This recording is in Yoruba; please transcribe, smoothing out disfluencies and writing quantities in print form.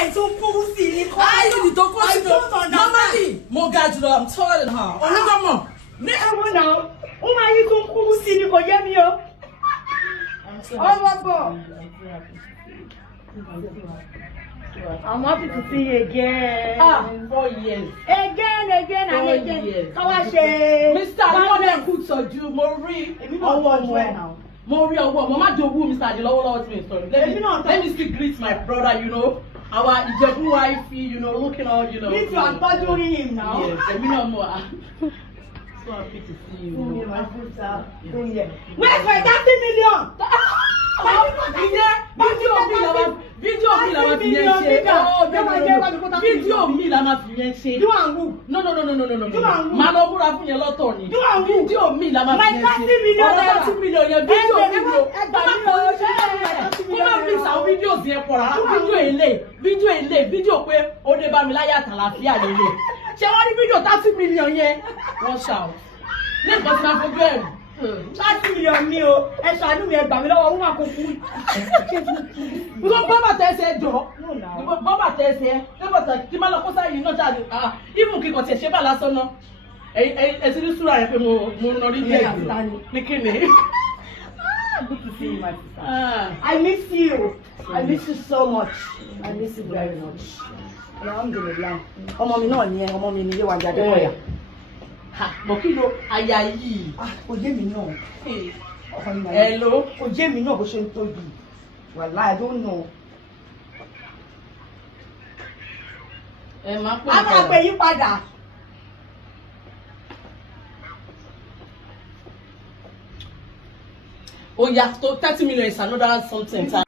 ẹ̀ tún kú sí ní kọ́. I don't understand. Normally, more guys, I'm taller than her. Oh, look at me. Ní ẹ̀wọ̀n náà, ó máa yí tún kú sí ní kò yé mi o. Ọmọ bọ̀. I'm happy to see you again. 4 years. Again and again. How was it? Mr. Adedimeji could soju Mori. Mori ọwọ́ mo má jowu Mr. Adedimeji me sorry. Let me still greet my brother, you know. Our Ijebu wife, you know, looking all, you know. Me too, I'm bothering him now. Yes, me no more. So happy to see you. My sister. Where's my 30 million? Video mi la ma fi yẹn ṣe. Video mi la ma fi yẹn ṣe. Do and who? No. Ma lọ múra fún yẹn lọ́tọ̀ ni. Do and who? Video mi la ma fi yẹn ṣe. My 30 million naira. 30 million yẹn video mi o. Kó má mix àwọn videos yẹn pọ̀ra. Video pé ó dé bá mi láyé àtàlàfíà lélẹ̀. Ṣé wọ́n rí video 30 million yẹn? Wọ́n ṣàwọ̀. Ní nǹkan tí máa fojú ẹ̀rù. 30 million ni o. Ẹ ṣàánú mi ẹ gbà mí lọ́wọ́ woman kò kú. Because Baba tẹ̀sẹ̀ jọ. Baba tẹ̀sẹ̀. Tí máa lọ kó sáyé náà jáde. Even kíkọ̀ tẹ̀ ṣe bá lásán náà. Ẹ ti ní súra yẹn pé mo nọ rí díẹ̀ jù. Ní kíni? Good to see you, my sister. I miss you. I miss you so much. I miss you very much. Alhamdulillah. Ọmọ mi náà ni ẹ, ọmọ mi ni yé wa jáde kọ̀yà. Mo kí ló aya yìí? Kò jẹ́ mi náà. Hello. Kò jẹ́ mi náà bó ṣe ń tóbi. Wallahi, I don't know. Ẹ máa pè é. A máa pè yín padà. Oh yeah, so 30 million is another something.